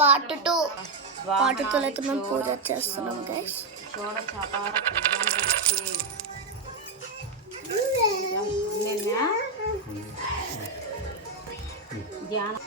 Part 2 అయితే మేము పూజ చేస్తున్నాం గైస్.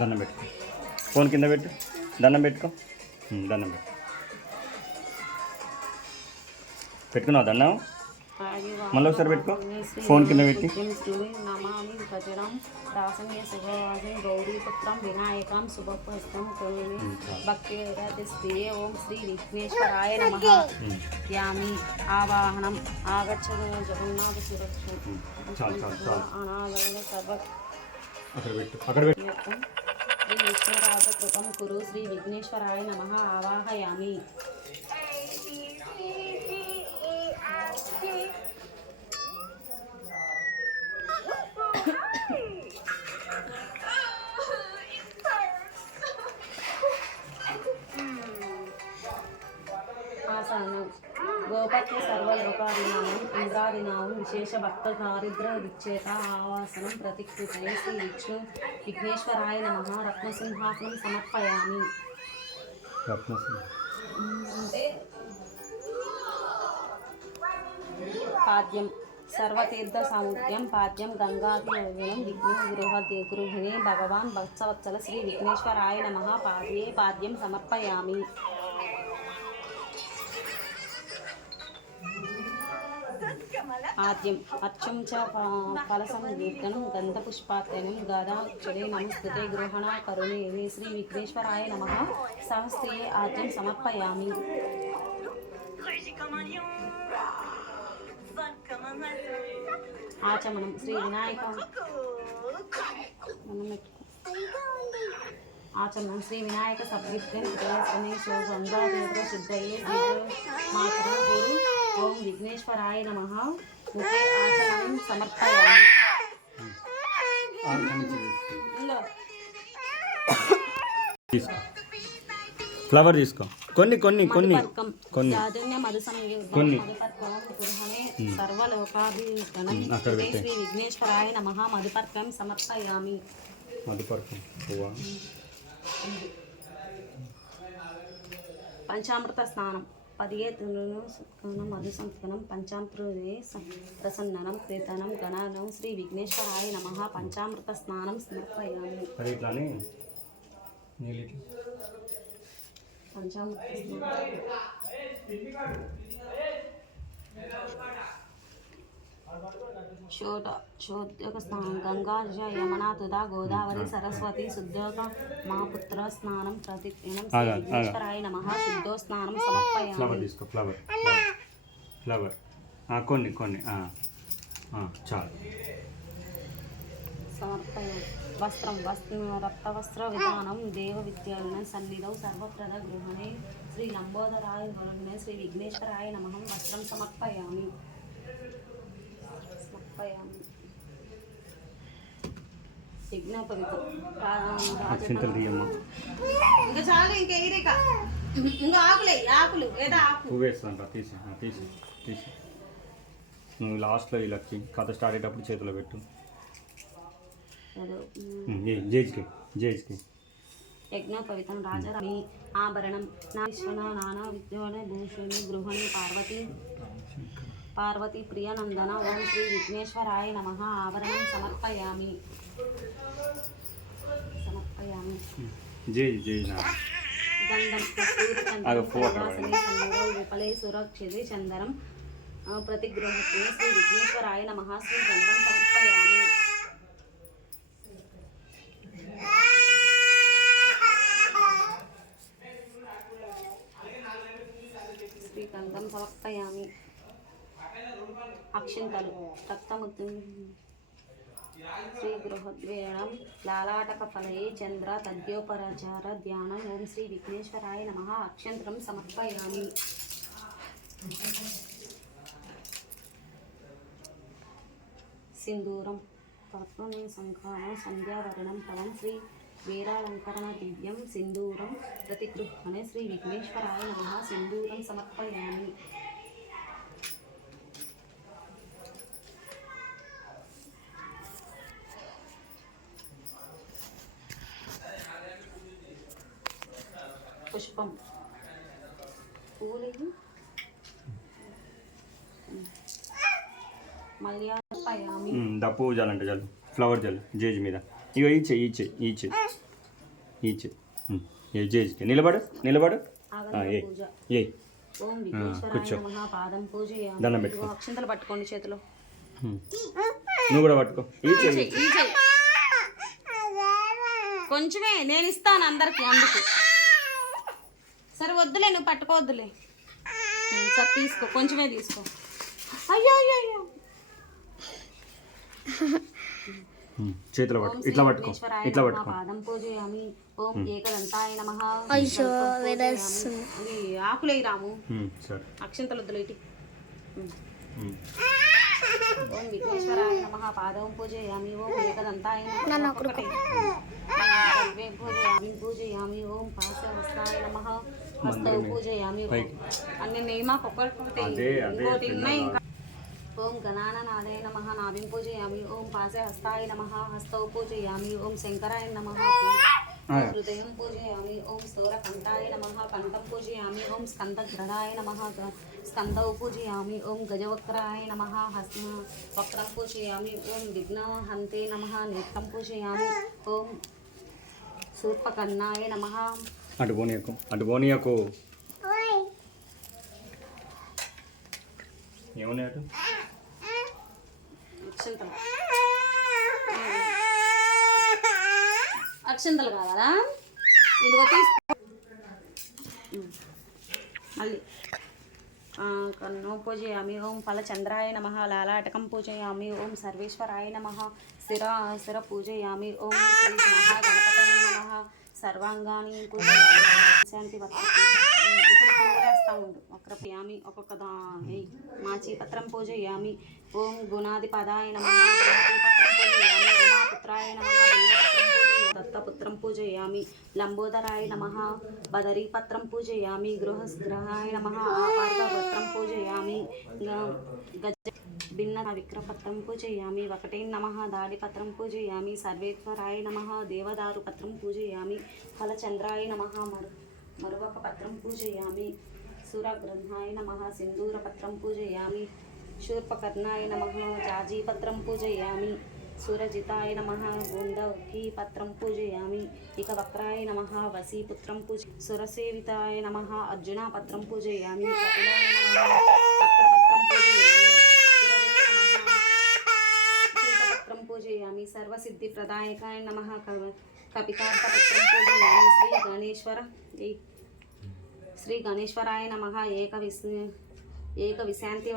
దండం పెట్టుకో, ఫోన్ కింద పెట్టు, దండం పెట్టుకో, దండం పెట్టు. పెట్టుకున్నావు దండం? మళ్ళీ ఒకసారి పెట్టుకో, ఫోన్ కింద పెట్టి. నమామి భజనం దాసమయ శుభవాసం గౌరీపుత్రం వినాయకం శుభపుస్తం కరుణి భక్తి శ్రీ ఓం శ్రీ విఘ్నేశ్వరాయ నమః యామి ఆవాహనం ఆగచ్చదు జగన్నాథ సురక్ష అనాథ సర్వ అక్కడ పెట్టు. శ్రీ విష్ణురాధ కృతం కురు శ్రీ విఘ్నేశ్వరాయ నమః ఆవాహయామి. గోపత్య సర్వలోకాదినామం ఇంద్రాదినామం విశేష భక్త దారిద్ర విచ్చేత ఆవాసనం ప్రతికృతయే శ్రీ విష్ణు విఘ్నేశ్వరాయ నమః రత్నసింహాసనం సమర్పయామి. పాద్యం సర్వతీర్థ సాముద్యం పాద్యం గంగాదినం విఘ్న గృహిణి భగవాన్ భక్తవత్సల శ్రీ విఘ్నేశ్వరాయ నమః పాద్యే పాద్యం సమర్పయామి. ఆద్యం అర్చం చ ఫలసంగీర్తనం గంధపుష్పార్చనం గదాక్షరే నమస్తుతే గృహణ కరుణే శ్రీ విఘ్నేశ్వరాయ నమః సహస్రే ఆద్యం సమర్పయామి. ఆచమనం శ్రీ వినాయక ఆచమనం శ్రీ వినాయక సద్విద్యం హృదయశో గంగాదేవ శుద్ధయే మాతరం గురు ఓం విఘ్నేశ్వరాయ నమః ముఖే ఆచమనం సమర్పయామి. ఫ్లవర్ తీసుకో, కొన్ని కొన్ని కొన్ని కొన్ని శ్రీ విఘ్నేశ్వరాయ నమః మధుపర్కం సమర్పయామి. మధుపర్కం పంచామృత స్నానం 17 మధు సంస్కరణం పంచామృతే ప్రసన్ననం కీర్తనం గణనం శ్రీ విఘ్నేశ్వరాయ నమః పంచామృత స్నానం సమర్పయామి. పంచామృత శోద్యోగ స్నానం గంగా యమునా తుదా గోదావరి సరస్వతి శుద్ధోగ మహాపుత్ర స్నానం ప్రతిదినం శ్రీ విఘ్నేశ్వరాయ నమః శుద్ధో స్నానం సమర్పయామి. ఫ్లవర్ కొన్ని కొన్ని చాలు సమర్పయామి. వస్త్రం రక్తవస్త్ర విధానం దేవ విద్యాలయం సన్నిధౌ సర్వప్రద గృహణే శ్రీ లంబోదరాయ వరుణే శ్రీ విఘ్నేశ్వరాయ నమః వస్త్రం సమర్పయామి. యజ్ఞోపవితం ఇంకా చాలు ఇంకా ఇంకా ఆకులు ఏదో ఆకు వేస్తాను. తీసి నువ్వు లాస్ట్లో వీళ్ళకి కథ స్టార్ట్ అయ్యేటప్పుడు చేతిలో పెట్టు. జేజ్కి యజ్ఞోపవితం రాజరాణి ఆభరణం నా విశ్వన నానా విద్యోన భూషణి గృహణి పార్వతీ ప్రియనందన ఓం శ్రీ విఘ్నేశ్వరాయ నమః ఆభరణం సమర్పయామి. గంధం విపలే సురక్షితి చందనం ప్రతిగృహే శ్రీ విఘ్నేశ్వరాయ నమః శ్రీ గంధం సమర్పయామి. శ్రీ గంధం సమర్పయామి. అక్షింతలు రక్తముద్దు శ్రీ గృహద్వేణం లాలాటక ఫలయే చంద్ర తద్యోపరాచార ధ్యానం ఓం శ్రీ విఘ్నేశ్వరాయ నమః అక్షంతరం సమర్పయామి. సింధూరం పద్మని సంఘానం సంధ్యావరణం ఫలం శ్రీ వీరాలంకరణ దివ్యం సింధూరం ప్రతిగృహణే శ్రీ విఘ్నేశ్వరాయ నమః సింధూరం సమర్పయామి. పుష్పం పూలు మల్యాపయామి. దప్పు చాలంటే చాలు, ఫ్లవర్ చాలు జేజ్ మీద. ఇగో ఈచే జేజ్కి నిలబడు పూజ. ఏ ఓం విఘ్నేశ్వరాయ నమః. పాదం పూజ. దండం పెట్టుకో. అక్షంతలు పట్టుకోండి చేతిలో. నువ్వు కూడా పట్టుకో. ఈచే కొంచెమే నేను ఇస్తాను అందరికి, అందుకు. సరే వద్దులే, నువ్వు పట్టుకోవద్దులే. సరే తీసుకో, కొంచెమే తీసుకో. అయ్యో అయ్యో అయ్యో. చేతిలో పట్టుకో, ఇట్లా పట్టుకో, ఇట్లా పట్టుకో. పాదం పూజయామి. ఓం ఏకదంతాయ నమః. అయ్యో అది ఆకులే రాము. సరే అక్షంతలు వద్దులే ఇటు. ఓం విఘ్నేశ్వరాయ నమః. పాదం పూజయామి. ఓం ఏకదంతాయ నమః. పూజయామి. ఓం పాశహస్తాయ నమః. హస్తౌ పూజయామి. అన్ని నియమాకు ఒక్కటి ఇంకోటి ఉన్నాయి ఇంకా. ఓం గణానాథాయ నమః. నాభిం పూజయామి. ఓం పాశహస్తాయ నమః. హస్తౌ పూజయామి. ఓం శంకరాయ నమః. హృదయం పూజయామి. ఓం స్థూరకంఠాయ నమః. కంఠం పూజయామి. ఓం స్కందగ్రహాయ నమః. స్కందౌ పూజయామి. ఓం గజవక్రాయ నమః. వక్రం పూజయామి. ఓం విఘ్నహంతే నమః. నేత్రం పూజయామి. ఓం శూర్పకర్ణాయ నమః. అటు పోనీయకు. ఏమున్నాయి అటు? అక్షంతలు కావాలా? ఇదిగో తీసుకో. మళ్ళీ కన్ను పూజయామి. ఓం ఫలచంద్రాయ నమః. లాలాటకం పూజయామి. ఓం సర్వేశ్వరాయ నమః. శిర పూజయామి. ఓం శ్రీ మహాగణపతయే నమః. సర్వాంగాన్ని పూజయామి. శాంతి ఇప్పుడు పూజేస్తా ఉండు. వక్రప్యామి. ఒక్కొక్క మాచీపత్రం పూజయామి. ఓం గుణాధిపదాయ నమః. పత్రం పూజయామి. ఉమాపుత్రాయ నమః. దత్తపుత్రం పూజయామి. లంబోదరాయ నమః. బదరీపత్రం పూజయామి. గృహస్గ్రహాయ నమః. ఆపార్గవస్త్రం పూజయామి. గజ భిన్న విక్రపత్రం పూజయామి. వకటే నమః. దాడిపత్రం పూజయామి. సర్వేశ్వరాయ నమః. దేవదారు పత్రం పూజయామి. ఫలచంద్రాయ నమః. మరువక పత్రం పూజయామి. సురగ్రంథాయ నమః. సింధూరపత్రం పూజయామి. శూర్పకర్ణాయ నమః. జాజీపత్రం పూజయామి. సురజితాయ నమః. గుండౌకి పత్రం పూజయామి. ఇక వక్రాయ నమః. వసీపుత్రం పూజ. సురసేవితాయ నమః. అర్జునపత్రం పూజయామి. కపిలాయ నమః. పత్రపత్రం పూజయామి. పత్రం పూజయామి. సర్వసిద్ధిప్రదాయకాయ నమః. కపితార్థపత్రం పూజయామి. శ్రీ గణేశ్వరాయ నమః. ఏక విశాంతి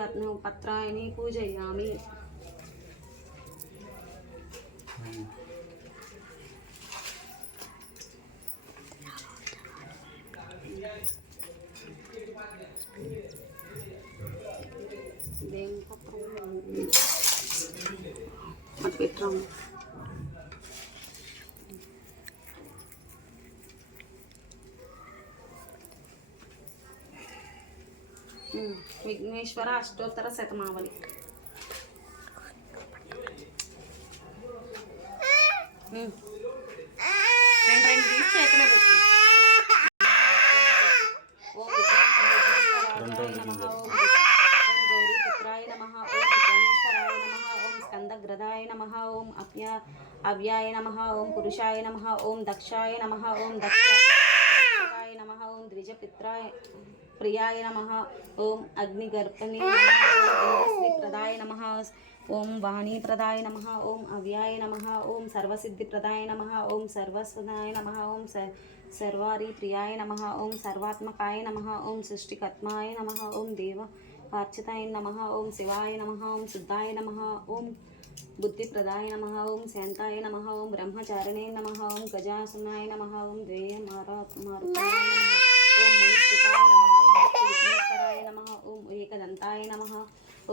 పత్రాయని పూజయామి. అటు పెట్టాము. విఘ్నేశ్వర అష్టోత్తర శతమావళి. రెండు తీసి చేతిలో పెట్టి. ఓం గౌరీపుత్రాయ నమః. ఓం గణేశ్వరాయ నమః. ఓం స్కందగ్రదాయ నమః. ఓం అవ్యాయ నమః. ఓం పురుషాయ నమః. ఓం దక్షాయ నమః. ఓం దక్షాయ నమః. ఓం ద్విజపిత్రాయ ప్రియాయ నమః. ఓం అగ్నిగర్భణి నమః. ఓం ఇంద్రశ్రీప్రదాయ నమః. ఓం వాణీప్రదాయ నమః. ఓం అవ్యాయ నమః. ఓం సర్వసిద్ధిప్రదాయ నమః. ఓం సర్వస్వదాయ నమః. ఓం సర్వారి ప్రియాయ నమః. ఓం సర్వాత్మకాయ నమః. ఓం సృష్టికర్మాయ నమః. ఓం దేవవార్చితాయ నమః. ఓం శివాయ నమః. ఓం శుద్ధాయ నమః. ఓం బుద్ధిప్రదాయ నమః. ఓం శాంతాయ నమః. ఓం బ్రహ్మచారిణే నమః. ఓం గజాసునాయ నమః. ఓం ద్వేయ మారుతాయ నమః. ఓం మునిస్థితాయ నమః. ఓం విఘ్నేశ్వరాయ నమః. ఓం ఏకదంతాయ నమః.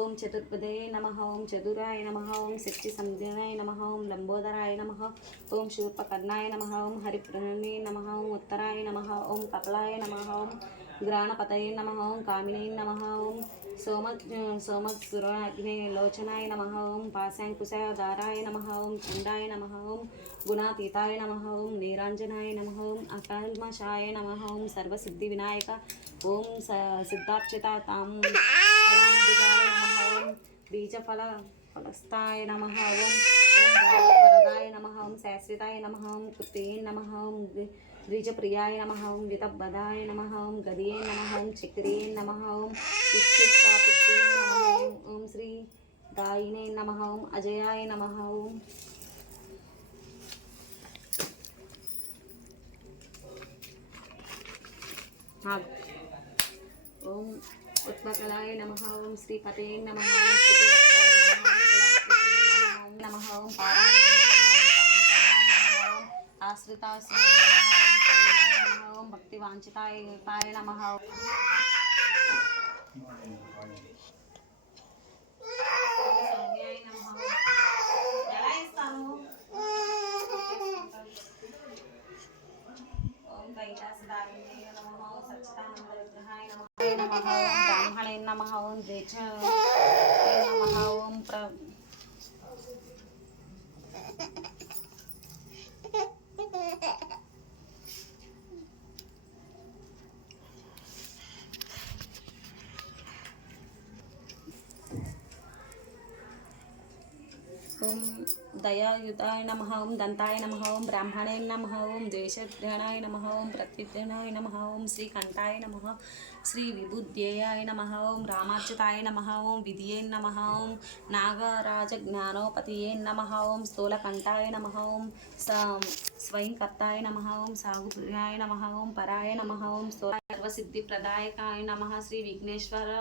ఓం చతుర్పదే నమః ఓం చతురాయ నమః ఓం శక్తి సంధ్యాయ నమః ఓం లంబోదరాయ నమః ఓం శూర్పకర్ణాయ నమః ఓం హరిప్రణే నమః ఓం ఉత్తరాయ నమః ఓం కపలాయ నమః ఓం గ్రాణపతయే నమః ఓం కామినే నమః ఓం సోమగ్రాగ్నే లోచనాయ నమః ఓం పాశాంకుశధారాయ నమః ఓం చండాయ నమః ఓం గుణాతీతాయ నమః ఓం నీరాంజనాయ నమః ఓం అకల్మషాయ నమః ఓం సర్వసిద్ధి వినాయక ఓం సిద్ధార్చిత తాంబుజాయ నమః ఓం బీజఫలస్థాయ నమః ఓం వరదాయ నమః ఓం శాశ్వతాయ నమః ఓం కృతే నమః ఓం ద్విజప్రియాయ నమః ఓం వితబదాయ నమః ఓం గదియే నమః ఓం చక్రియే నమః ఓం ఇక్షిక్షాపుత్రే నమః ఓం శ్రీ గాయినే నమః ఓం అజయాయ నమః ఓం ఓం ఉత్పకలాయ నమః ఓం శ్రీపతే నమః ఓం శ్రీవత్సాయ నమః ఓం పారాయణ నమః ఓం ఆశ్రితాయ నమః ఓం భక్తివాంఛితాయ నమః ఎలా ఇస్తాను ఓం కైలాసదారిణే నమః ఓం సచ్చిదానంద విగ్రహాయ నమః బ్రాహ్మణే నమః ఓం ద్వేషాయ నమః ఓం ఓం దయాయుతాయ నమః ఓం దంతాయ నమః ఓం బ్రాహ్మణే నమః ఓం ద్వేషఘ్నాయ నమః ఓం ప్రత్యుఘ్నాయ నమః ఓం శ్రీకంఠాయ నమః శ్రీ విబుద్ధ్యేయాయ నమః ఓం రామార్చితాయ నమః ఓం విధియే నమః ఓం నాగరాజ జ్ఞానోపతియే నమః ఓం స్థూలకంఠాయ నమః ఓం స్వయంకర్తాయ నమః ఓం సాగుప్రియాయ నమః ఓం పరాయ నమః ఓం సర్వసిద్ధిప్రదాయకాయ నమః శ్రీ విఘ్నేశ్వర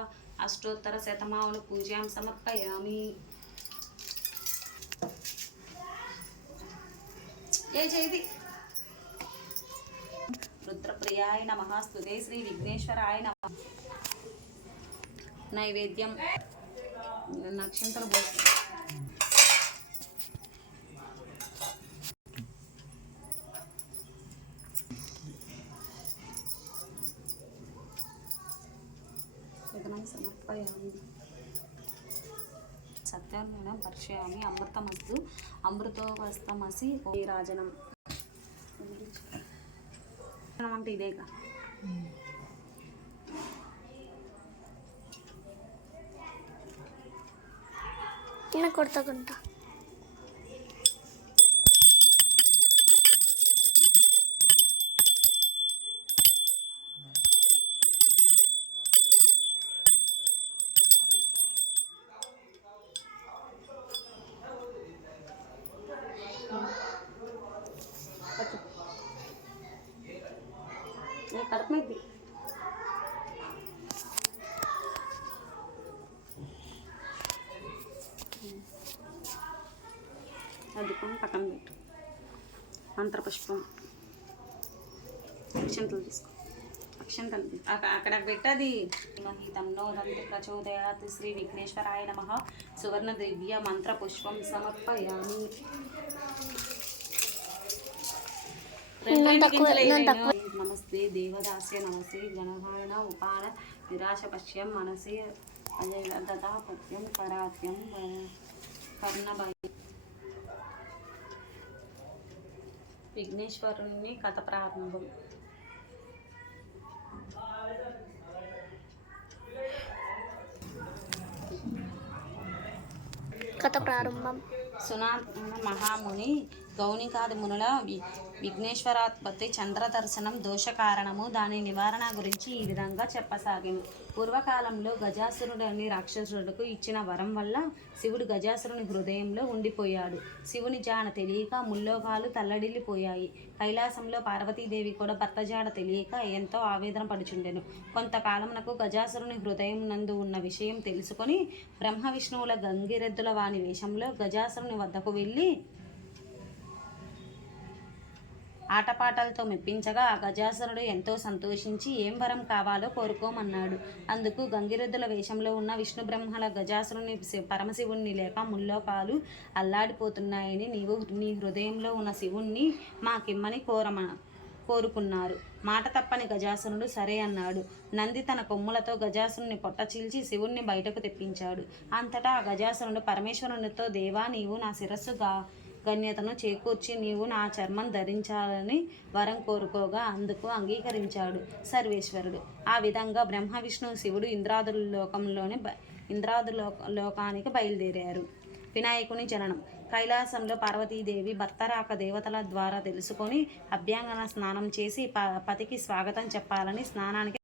అష్టోత్తర శతమావళి పూజాం సమర్పయామి. ఏ చేది రుద్రప్రియాయ నమః స్తుతే శ్రీ విఘ్నేశ్వరాయ నమః. నైవేద్యం నక్షంతలు పోసి సమర్పయామి. సత్యాన్నం పరిచయామి. అమృతమస్తు అమృతోవస్తమసి రాజనం అంటే ఇదేగా. కొడతాకుంటా కడుపునొప్పి అద్దుకొని పక్కన పెట్టు. మంత్రపుష్పం అక్షంతలు తీసుకో. అక్షంతలు అక్కడ పెట్టది. తన్నో దంతి ప్రచోదయాత్ శ్రీ విఘ్నేశ్వరాయ నమః. సువర్ణ దివ్య మంత్రపుష్పం సమర్పయామి. నమస్తే దేవదాస్య నమస్తే గణధారణ ఉపాన నిరాశ పశ్యం మనసి అజయదతా పద్యం కరాత్యం కర్ణభయ. విఘ్నేశ్వరుని కథ ప్రారంభం. కథ ప్రారంభం. సునాతన మహాముని గౌనికాది మునుల విఘ్నేశ్వరాత్పత్తి చంద్ర దర్శనం దోష కారణము దాని నివారణ గురించి ఈ విధంగా చెప్పసాగింది. పూర్వకాలంలో గజాసురుడు అనే రాక్షసుడుకు ఇచ్చిన వరం వల్ల శివుడు గజాసురుని హృదయంలో ఉండిపోయాడు. శివుని జాడ తెలియక ముల్లోకాలు తల్లడిల్లిపోయాయి. కైలాసంలో పార్వతీదేవి కూడా భర్త జాడ తెలియక ఎంతో ఆవేదన పడుచుండెను. కొంతకాలమునకు గజాసురుని హృదయం నందు ఉన్న విషయం తెలుసుకొని బ్రహ్మ విష్ణువుల గంగిరెద్దుల వాని వేషంలో గజాసురుని వద్దకు వెళ్ళి ఆటపాటలతో మెప్పించగా ఆ గజాసురుడు ఎంతో సంతోషించి ఏం వరం కావాలో కోరుకోమన్నాడు. అందుకు గంగిరెద్దుల వేషంలో ఉన్న విష్ణు బ్రహ్మల గజాసురుని పరమశివుణ్ణి లేక ముల్లోకాలు అల్లాడిపోతున్నాయని నీవు నీ హృదయంలో ఉన్న శివుణ్ణి మాకిమ్మని కోరుకున్నారు. మాట తప్పని గజాసురుడు సరే అన్నాడు. నంది తన కొమ్ములతో గజాసురుని పొట్ట చీల్చి శివుణ్ణి బయటకు తెప్పించాడు. అంతటా ఆ గజాసురుడు పరమేశ్వరునితో, దేవా, నీవు నా శిరస్సు గణ్యతను చేకూర్చి నీవు నా చర్మం ధరించాలని వరం కోరుకోగా అందుకు అంగీకరించాడు సర్వేశ్వరుడు. ఆ విధంగా బ్రహ్మ, విష్ణు, శివుడు ఇంద్రాదులోకానికి బయలుదేరారు. వినాయకుని జననం. కైలాసంలో పార్వతీదేవి భర్త రాక దేవతల ద్వారా తెలుసుకొని అభ్యంగన స్నానం చేసి పతికి స్వాగతం చెప్పాలని స్నానానికి